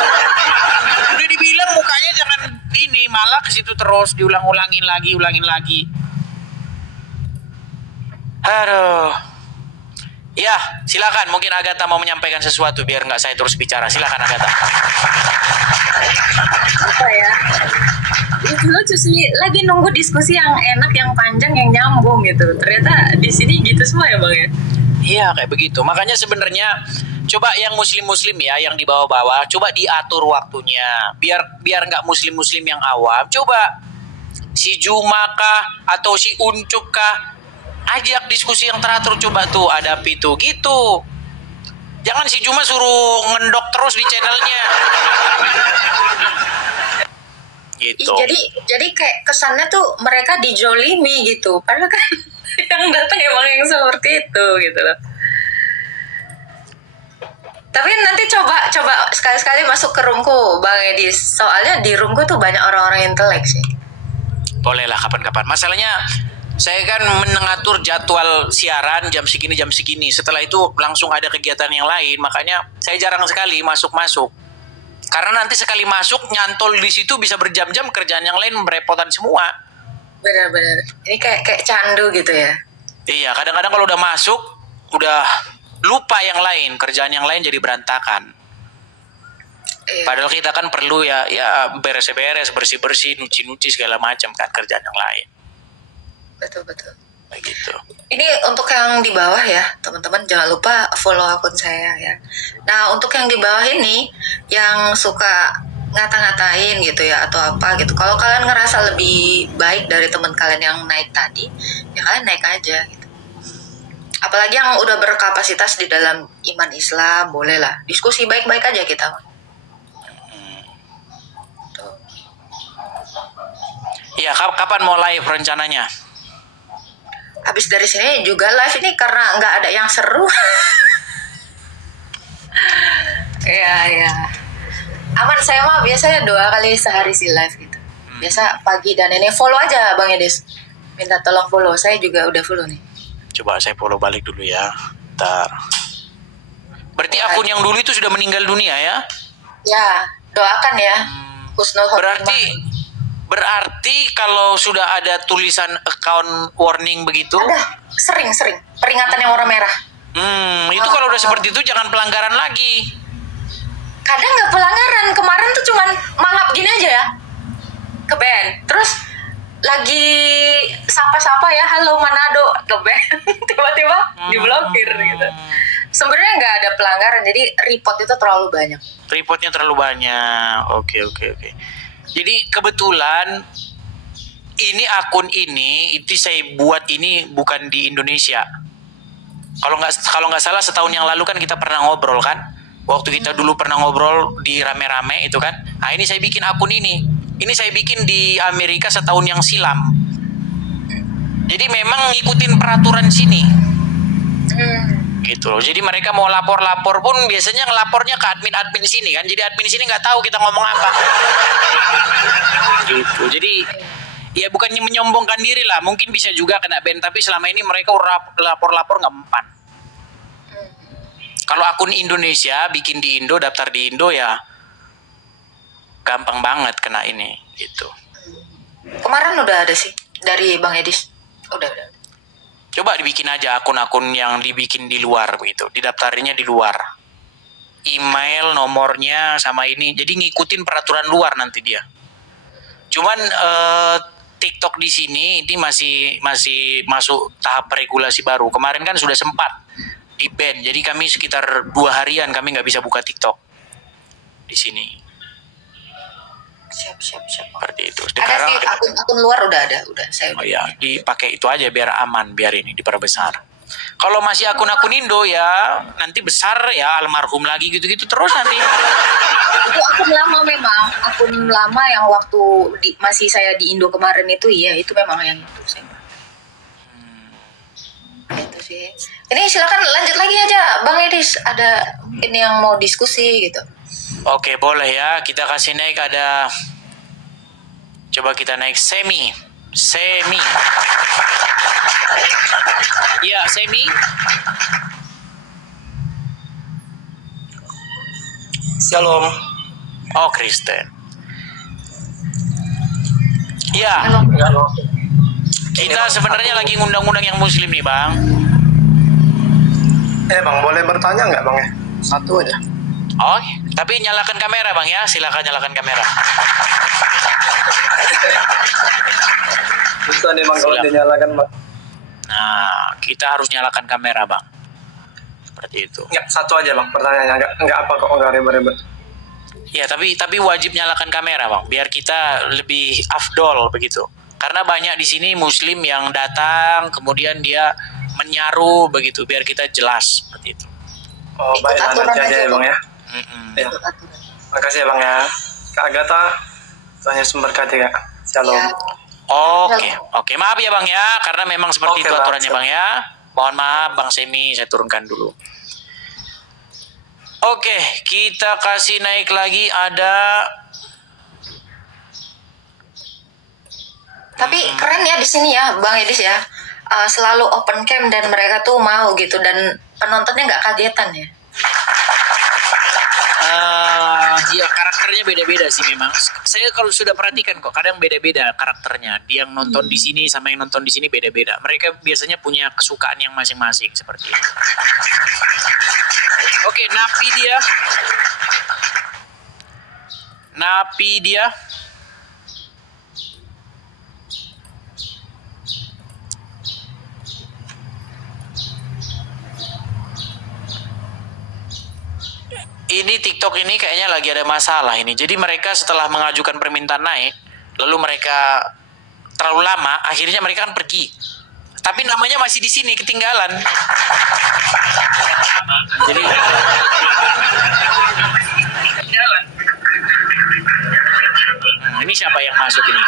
Udah dibilang mukanya jangan ini, malah ke situ terus ulangin lagi. Aduh. Ya, silakan. Mungkin Agatha mau menyampaikan sesuatu biar nggak saya terus bicara. Silakan Agatha. Apa ya? Lucu sih, lagi nunggu diskusi yang enak, yang panjang, yang nyambung gitu. Ternyata di sini gitu semua ya Bang ya? Iya kayak begitu. Makanya sebenarnya coba yang muslim ya, yang di bawah-bawah, coba diatur waktunya. Biar nggak muslim yang awam. Coba si Juma kah atau si Uncup kah, ajak diskusi yang teratur, coba tuh hadapi tuh gitu. Jangan si Juma suruh ngendok terus di channelnya. Gitu. Jadi kayak kesannya tuh mereka dijolimi gitu. Padahal kan yang datang emang yang seperti itu gitu loh. Tapi nanti coba sekali-sekali masuk ke roomku Bang Edis. Soalnya di roomku tuh banyak orang-orang intelek sih. Boleh lah kapan-kapan. Masalahnya saya kan mengatur jadwal siaran jam segini. Setelah itu langsung ada kegiatan yang lain. Makanya saya jarang sekali masuk. Karena nanti sekali masuk nyantol di situ bisa berjam-jam, kerjaan yang lain berepotan semua. Benar-benar. Ini kayak candu gitu ya. Iya, kadang-kadang kalau udah masuk udah lupa yang lain, kerjaan yang lain jadi berantakan. Iya. Padahal kita kan perlu ya beres-beres, bersih-bersih, nyuci-nyuci segala macam kan kerjaan yang lain. Betul. Begitu. Ini untuk yang di bawah ya, teman-teman jangan lupa follow akun saya ya. Nah, untuk yang di bawah ini yang suka ngata-ngatain gitu ya atau apa gitu. Kalau kalian ngerasa lebih baik dari teman kalian yang naik tadi, ya kalian naik aja gitu. Apalagi yang udah berkapasitas di dalam iman Islam, bolehlah diskusi baik-baik aja kita. Tuh. Iya, kapan mau live rencananya? Habis dari sini juga live ini karena nggak ada yang seru. Iya. Aman, saya mah biasanya 2 kali sehari sih live gitu. Biasa pagi dan ini follow aja Bang Edis. Minta tolong follow, saya juga udah follow nih. Coba saya follow balik dulu ya. Bentar. Berarti akun yang dulu itu sudah meninggal dunia ya? Ya, doakan ya. Husnul khotimah. Berarti kalau sudah ada tulisan account warning begitu? Ada, sering. Peringatan yang warna merah. Itu kalau udah seperti itu jangan pelanggaran lagi. Kadang nggak pelanggaran. Kemarin tuh cuman mangap gini aja ya. Ke band. Terus lagi sapa-sapa ya, halo Manado, ke band. Tiba-tiba diblokir gitu. Sebenarnya nggak ada pelanggaran, jadi report itu terlalu banyak. Reportnya terlalu banyak. Oke. Jadi kebetulan ini akun ini itu saya buat ini bukan di Indonesia. Kalau nggak salah setahun yang lalu kan kita pernah ngobrol kan. Waktu kita dulu pernah ngobrol di rame-rame itu kan. Nah ini saya bikin akun ini. Ini saya bikin di Amerika setahun yang silam. Jadi memang ngikutin peraturan sini. Gitu loh. Jadi mereka mau lapor-lapor pun biasanya ngelapornya ke admin-admin sini kan. Jadi admin sini nggak tahu kita ngomong apa. Gitu. Jadi ya bukannya menyombongkan diri lah. Mungkin bisa juga kena ban. Tapi selama ini mereka lapor-lapor nggak mempan. Kalau akun Indonesia bikin di Indo, daftar di Indo ya gampang banget kena ini gitu. Kemarin udah ada sih dari Bang Edis. Udah. Coba dibikin aja akun-akun yang dibikin di luar begitu, didaftarinnya di luar. Email, nomornya sama ini. Jadi ngikutin peraturan luar nanti dia. Cuman TikTok di sini ini masih masuk tahap regulasi baru. Kemarin kan sudah sempat di ban, jadi kami sekitar 2 harian kami nggak bisa buka TikTok di sini. Siap. Seperti itu. Ada sih akun luar udah saya. Oh ya, dipakai itu aja biar aman, biar ini diperbesar. Kalau masih akun-akun Indo ya nanti besar ya almarhum lagi gitu-gitu terus nanti. Itu akun lama memang, akun lama yang waktu masih saya di Indo kemarin itu iya itu memang yang itu saya. Itu sih. Ini silakan lanjut lagi aja Bang Edis, ada ini yang mau diskusi gitu. Oke, boleh ya. Kita kasih naik ada. Coba kita naik Semi. Ya, Semi. Shalom. Oh, Kristen. Ya. Kita sebenarnya lagi ngundang-undang yang muslim nih, Bang. Bang, boleh bertanya nggak Bang ya? Satu aja. Oh, tapi nyalakan kamera, Bang ya. Silakan nyalakan kamera. Bisa nih Bang kalau dinyalakan Bang. Nah, kita harus nyalakan kamera, Bang. Seperti itu. Nggak, satu aja Bang pertanyaannya. Nggak apa kok, nggak ribet-ribet. Ya, tapi wajib nyalakan kamera, Bang. Biar kita lebih afdol begitu. Karena banyak di sini muslim yang datang, kemudian dia menyaru begitu, biar kita jelas seperti itu. Oh, baik, nanti aja ya Bang ya. Ya. Makasih ya Bang ya. Kak Agatha, tanya sumber KT Kak. Shalom. Ya. Oke. Maaf ya Bang ya, karena memang seperti itu aturannya Bang ya. Mohon maaf Bang Semi, saya turunkan dulu. Oke, kita kasih naik lagi ada. Tapi keren ya di sini ya Bang Edis ya. Selalu open cam dan mereka tuh mau gitu dan penontonnya nggak kagetan ya. Ya karakternya beda-beda sih memang. Saya kalau sudah perhatikan kok kadang beda-beda karakternya. Yang nonton di sini sama yang nonton di sini beda-beda. Mereka biasanya punya kesukaan yang masing-masing seperti itu. Oke, Napi dia. Ini TikTok ini kayaknya lagi ada masalah ini. Jadi mereka setelah mengajukan permintaan naik, lalu mereka terlalu lama, akhirnya mereka kan pergi. Tapi namanya masih di sini ketinggalan. Jadi ini siapa yang masuk ini?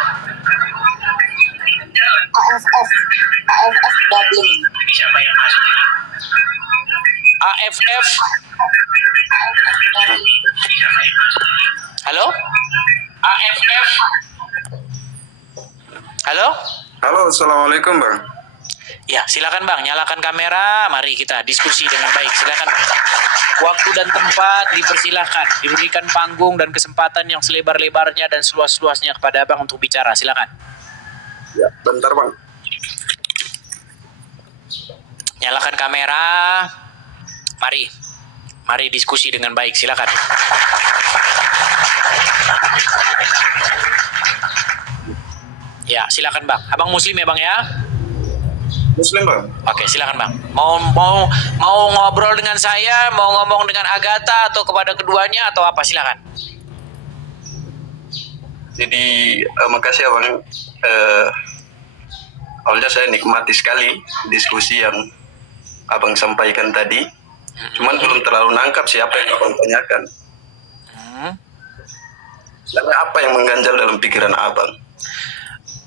AFF Dublin. Ini siapa yang masuk ini? AFF. Halo? AFF. Halo? Halo, assalamualaikum Bang. Ya, silakan Bang, nyalakan kamera. Mari kita diskusi dengan baik. Silakan Bang. Waktu dan tempat dipersilakan, diberikan panggung dan kesempatan yang selebar-lebarnya dan seluas-luasnya kepada Abang untuk bicara. Silakan. Ya, bentar Bang. Nyalakan kamera. Mari diskusi dengan baik. Silakan. Ya, silakan Bang. Abang Muslim ya Bang ya? Muslim Bang. Oke, silakan Bang. Mau ngobrol dengan saya, mau ngomong dengan Agatha atau kepada keduanya atau apa, silakan. Jadi makasih abang. Awalnya saya nikmati sekali diskusi yang abang sampaikan tadi. Cuman belum terlalu nangkap siapa yang abang tanyakan. Dan apa yang mengganjal dalam pikiran abang?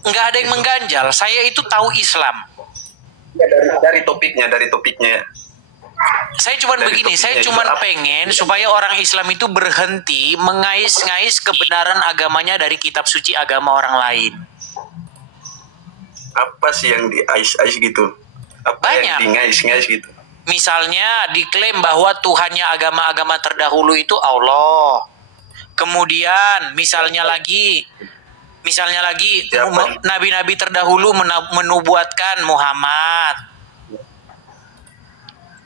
Nggak ada yang mengganjal. Saya itu tahu Islam. Ya, dari topiknya. Saya cuma begini, saya cuma pengen supaya orang Islam itu berhenti mengais-ngais kebenaran agamanya dari kitab suci agama orang lain. Apa sih yang diais-ais gitu? Apa Banyak. yang dingais-ngais gitu? Misalnya diklaim bahwa Tuhannya agama-agama terdahulu itu Allah. Kemudian misalnya lagi Siapa? nabi-nabi terdahulu menubuatkan Muhammad.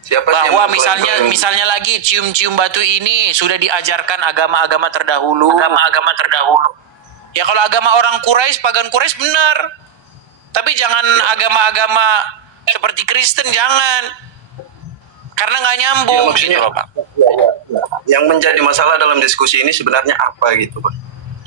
Siapa sih yang Bahwa mengklaim- misalnya lagi cium-cium batu ini sudah diajarkan agama-agama terdahulu. Ya kalau agama orang Quraisy, pagan Quraisy benar. Tapi jangan agama-agama seperti Kristen, jangan. Karena nggak nyambung. Ya, maksudnya, gitu loh, Pak. Yang menjadi masalah dalam diskusi ini sebenarnya apa gitu, Pak?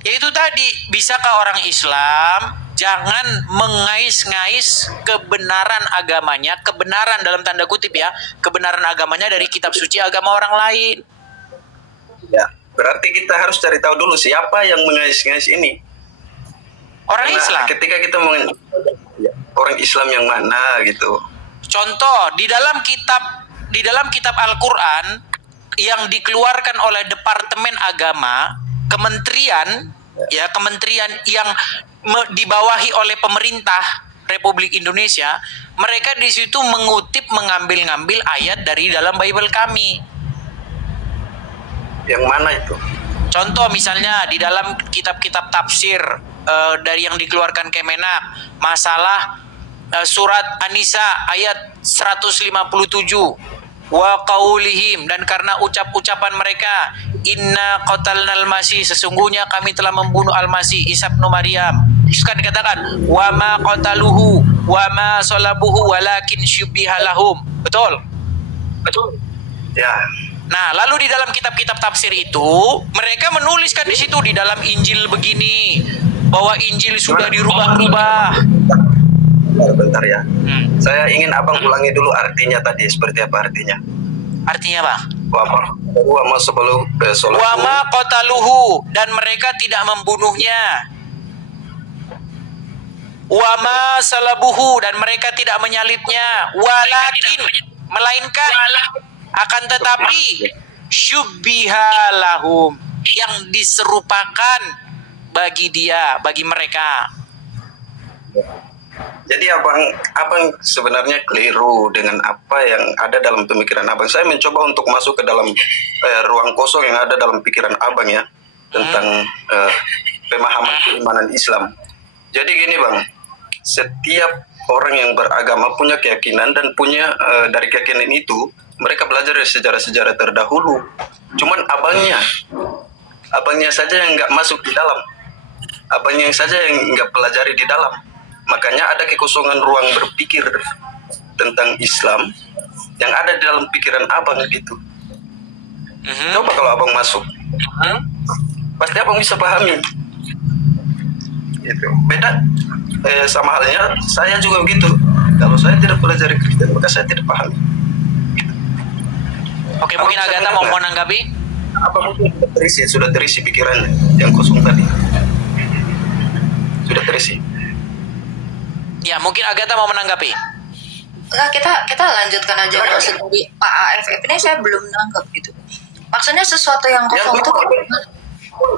Ya itu tadi, bisakah orang Islam jangan mengais-ngais kebenaran agamanya, kebenaran dalam tanda kutip ya, kebenaran agamanya dari kitab suci agama orang lain. Ya, berarti kita harus cari tahu dulu siapa yang mengais-ngais ini. Orang Karena Islam. ketika kita orang Islam yang mana gitu. Contoh di dalam kitab Al-Qur'an yang dikeluarkan oleh Departemen Agama, kementerian yang dibawahi oleh pemerintah Republik Indonesia, mereka di situ mengambil ayat dari dalam Bible kami. Yang mana itu? Contoh misalnya di dalam kitab-kitab tafsir dari yang dikeluarkan Kemenak, masalah surat An-Nisa ayat 157, wa qaulihim, dan karena ucapan mereka, inna qatalnal masih, sesungguhnya kami telah membunuh al-masih Isa bin Maryam. Itu kan dikatakan wa ma qataluhu wa ma salabuhu walakin syubbiha lahum. Betul? Ya. Nah, lalu di dalam kitab-kitab tafsir itu mereka menuliskan di situ di dalam Injil begini, bahwa Injil sudah dirubah-rubah. Bentar ya. Saya ingin abang ulangi dulu artinya tadi, seperti apa artinya? Artinya apa? Wa ma sebelum Wa ma qataluhu, dan mereka tidak membunuhnya. Wa ma salabuhu, dan mereka tidak menyalibnya. Walakin, melainkan, akan tetapi syubbiha lahum, yang diserupakan bagi mereka. Jadi abang sebenarnya keliru dengan apa yang ada dalam pemikiran abang. Saya mencoba untuk masuk ke dalam ruang kosong yang ada dalam pikiran abang ya, tentang pemahaman keimanan Islam. Jadi gini bang, setiap orang yang beragama punya keyakinan dan punya dari keyakinan itu mereka belajar dari sejarah-sejarah terdahulu. Cuman abangnya saja yang nggak masuk di dalam, abangnya saja yang nggak pelajari di dalam. Makanya ada kekosongan ruang berpikir tentang Islam yang ada di dalam pikiran abang gitu. Coba kalau abang masuk, pasti abang bisa pahami. Gitu. Beda sama halnya saya juga begitu. Kalau saya tidak pelajari Kristen, maka saya tidak pahami. Oke, mungkin Agatha mau menanggapi? Apa mungkin sudah terisi pikirannya yang kosong tadi? Sudah terisi. Ya, mungkin Agatha mau menanggapi. Enggak, kita lanjutkan aja. Maksud dari Pak AFF ini saya belum nangkep gitu. Maksudnya sesuatu yang kosong itu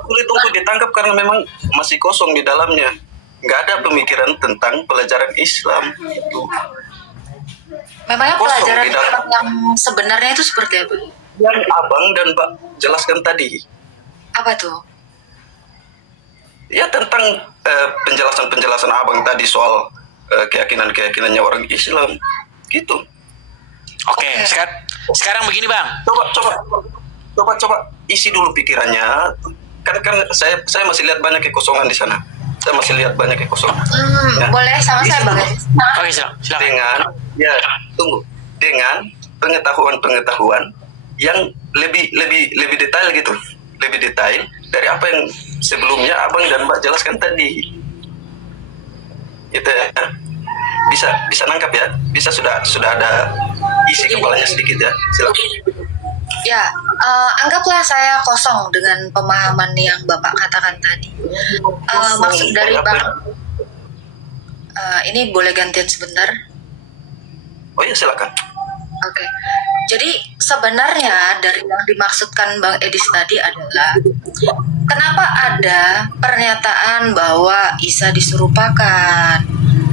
sulit untuk ditangkap karena memang masih kosong di dalamnya. Nggak ada pemikiran tentang pelajaran Islam itu. memangnya kosong pelajaran di dalam. Islam yang sebenarnya itu seperti apa? Yang abang dan Mbak jelaskan tadi. Apa tuh? Ya tentang penjelasan abang tadi soal keyakinan-keyakinannya orang Islam gitu. Oke, sekarang begini bang. Coba isi dulu pikirannya. Kan saya masih lihat banyak kekosongan di sana. Saya masih lihat banyak kekosongan. Ya. Boleh sama saya bang. Oke, silakan. Dengan pengetahuan yang lebih detail gitu, lebih detail dari apa yang sebelumnya abang dan mbak jelaskan tadi. Itu ya. Bisa nangkap ya? Bisa sudah ada isi kepalanya sedikit ya? Silakan. Ya, anggaplah saya kosong dengan pemahaman yang Bapak katakan tadi. Maksud dari Bang, ini boleh gantian sebentar? Oh ya, silakan. Oke. Jadi sebenarnya dari yang dimaksudkan Bang Edis tadi adalah kenapa ada pernyataan bahwa Isa diserupakan,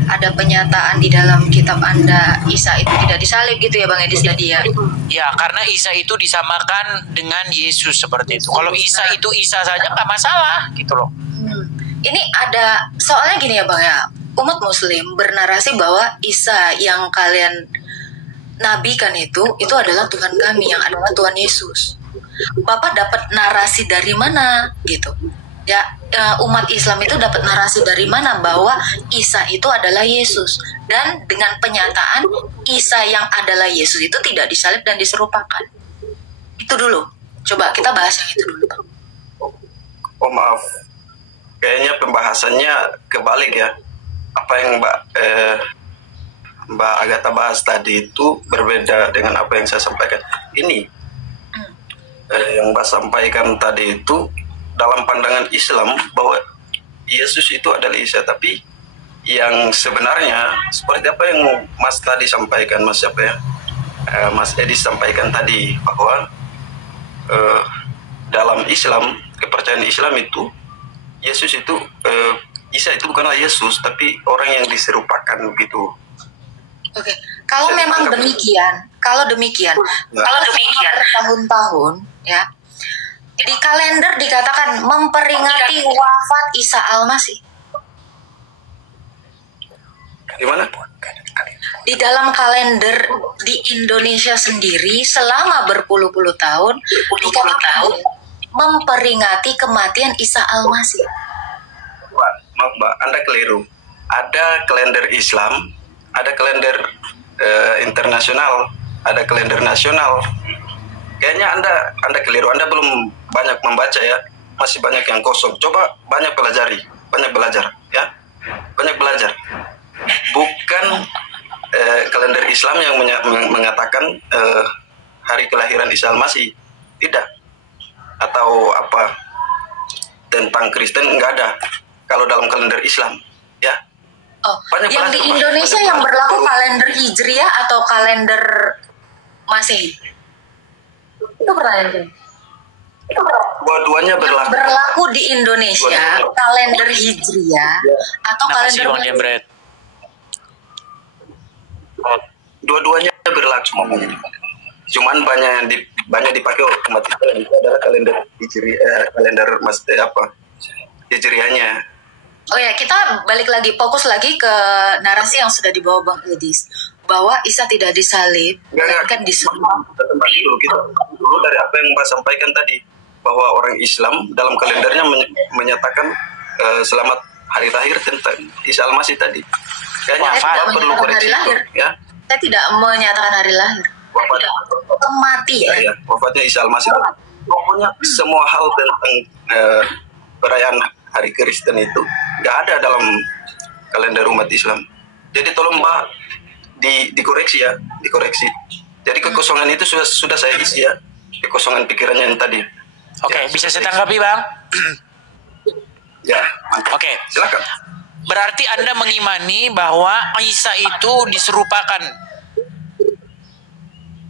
ada pernyataan di dalam kitab Anda Isa itu tidak disalib gitu ya Bang Edis tadi ya? Ya, karena Isa itu disamakan dengan Yesus seperti itu. Kalau Isa itu Isa saja nggak masalah gitu loh. Ini ada soalnya gini ya Bang ya, umat Muslim bernarasi bahwa Isa yang kalian nabikan itu adalah Tuhan kami, yang adalah Tuhan Yesus. Bapak dapat narasi dari mana gitu? Ya, umat Islam itu dapat narasi dari mana bahwa Isa itu adalah Yesus, dan dengan pernyataan Isa yang adalah Yesus itu tidak disalib dan diserupakan. Itu dulu. Coba kita bahas yang itu dulu, Bang. Oh maaf, kayaknya pembahasannya kebalik ya. Apa yang Mbak Agatha bahas tadi itu berbeda dengan apa yang saya sampaikan. Ini yang Mbak sampaikan tadi itu dalam pandangan Islam bahwa Yesus itu adalah Isa, tapi yang sebenarnya seperti apa yang Mas tadi sampaikan, Mas Edi sampaikan tadi, bahwa dalam Islam, kepercayaan Islam itu Yesus itu Isa itu bukanlah Yesus, tapi orang yang diserupakan begitu. Oke, kalau memang demikian, bertahun-tahun ya, di kalender dikatakan memperingati wafat Isa Al-Masih. Gimana? Di dalam kalender di Indonesia sendiri selama berpuluh-puluh tahun dikatakan memperingati kematian Isa Al-Masih. Maaf Mbak, Anda keliru. Ada kalender Islam, ada kalender internasional, ada kalender nasional. Kayaknya Anda keliru. Anda belum banyak membaca ya. Masih banyak yang kosong. Coba banyak belajar ya. Banyak belajar. Bukan kalender Islam yang mengatakan hari kelahiran Isa Al-Masih. Tidak. Atau apa tentang Kristen, enggak ada. Kalau dalam kalender Islam, ya. Oh, yang di Indonesia yang berlaku kalender Hijriah atau kalender Masehi? Itu pertanyaan. Dua-duanya berlaku. Berlaku di Indonesia kalender Hijriah atau kalender Masehi? Dua-duanya berlaku. Cuman banyak dipakai umat Islam itu adalah kalender Hijriah, kalender Hijriahnya. Oh ya, kita balik lagi, fokus lagi ke narasi yang sudah dibawa Bang Edis, bahwa Isa tidak disalib, kan disuruh. Kita dulu dari apa yang Mbak sampaikan tadi, bahwa orang Islam dalam kalendernya menyatakan selamat hari lahir tentang Isa Al-Masih tadi. Kayaknya saya tidak menyatakan hari lahir. Ya? Saya tidak menyatakan hari lahir. Kematian. Ya, wafatnya Isa Al-Masih. Pokoknya semua hal tentang perayaan hari Kristen itu nggak ada dalam kalender umat Islam. Jadi tolong Mbak dikoreksi ya, dikoreksi. Jadi kekosongan itu sudah saya isi ya, kekosongan pikirannya yang tadi. Oke, bisa saya tanggapi Bang? Ya. Oke. Silakan. Berarti Anda mengimani bahwa Isa itu diserupakan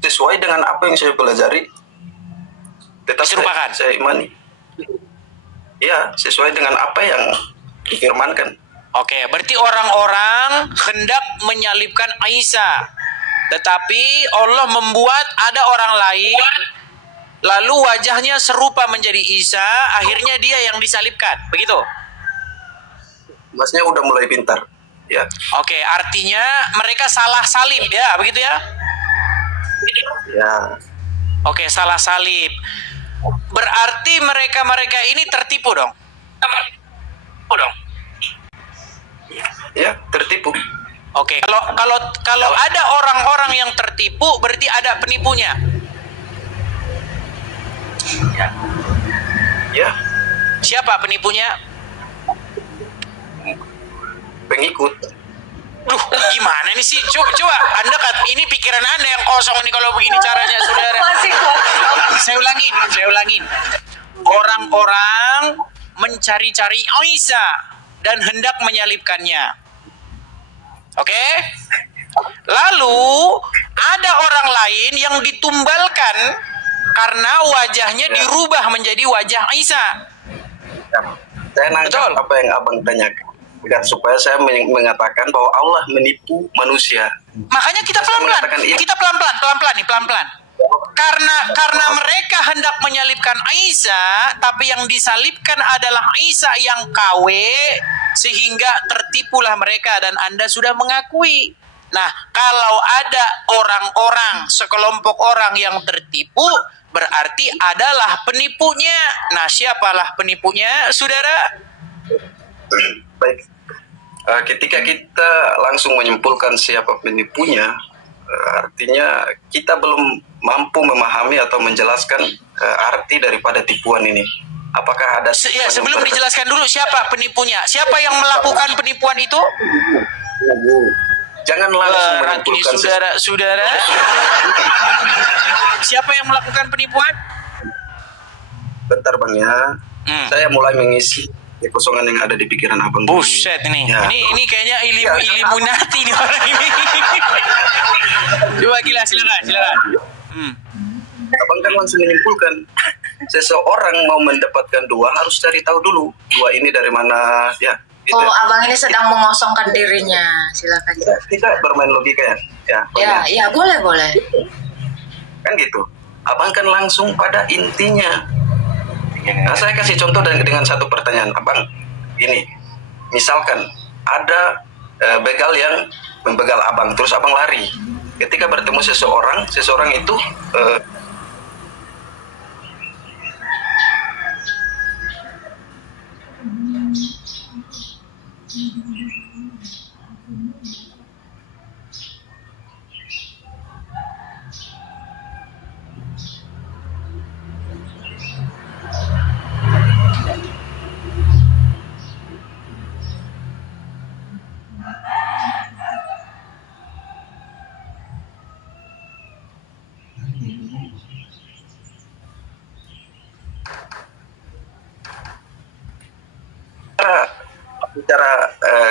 sesuai dengan apa yang saya pelajari. Tetap diserupakan. Saya imani. Ya, sesuai dengan apa yang difirmankan. Oke, berarti orang-orang hendak menyalibkan Isa, tetapi Allah membuat ada orang lain, lalu wajahnya serupa menjadi Isa, akhirnya dia yang disalibkan, begitu? Masnya udah mulai pintar, ya. Oke, artinya mereka salah salib, ya, begitu ya? Ya. Oke, salah salib. Berarti mereka ini tertipu dong. Ya, tertipu. Oke, kalau ada orang-orang yang tertipu, berarti ada penipunya. Ya. Siapa penipunya? Pengikut. Duh, gimana nih sih? Coba Anda ini pikiran Anda yang kosong nih kalau begini caranya, saudara. Saya ulangin. Orang-orang mencari-cari Aisyah dan hendak menyalibkannya. Oke? Lalu ada orang lain yang ditumbalkan karena wajahnya dirubah menjadi wajah Aisyah. Saya nangkap apa yang abang tanyakan. Supaya saya mengatakan bahwa Allah menipu manusia. Makanya kita pelan-pelan. Karena mereka hendak menyalibkan Aisyah, tapi yang disalibkan adalah Aisyah yang KW, sehingga tertipulah mereka dan Anda sudah mengakui. Nah, kalau ada orang-orang, sekelompok orang yang tertipu, berarti adalah penipunya. Nah, siapalah penipunya, saudara? Baik. Ketika kita langsung menyimpulkan siapa penipunya, artinya kita belum mampu memahami atau menjelaskan arti daripada tipuan ini. Apakah ada sebelum dijelaskan dulu siapa penipunya? Siapa yang melakukan penipuan itu? Jangan langsung menyimpulkan saudara. Siapa yang melakukan penipuan? Bentar Bang ya. Saya mulai mengisi kekosongan yang ada di pikiran abang. Buset nih. Ya. Ini kayaknya Illuminati nih orang ini. Coba gila, silakan. Abang kan langsung menyimpulkan seseorang mau mendapatkan dua harus cari tahu dulu dua ini dari mana ya. Gitu. Abang ini sedang mengosongkan dirinya. Silakan. Kita bermain logika ya. Ya, boleh. Kan gitu. Abang kan langsung pada intinya. Nah, saya kasih contoh dengan satu pertanyaan, abang. Gini, misalkan ada begal yang membegal abang, terus abang lari. Ketika bertemu seseorang itu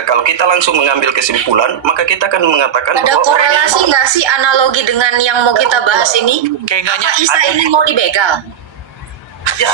kalau kita langsung mengambil kesimpulan, maka kita akan mengatakan ada korelasi nggak sih analogi dengan yang mau kita bahas ini? Kayaknya Aisyah ini mau dibegal? Ya.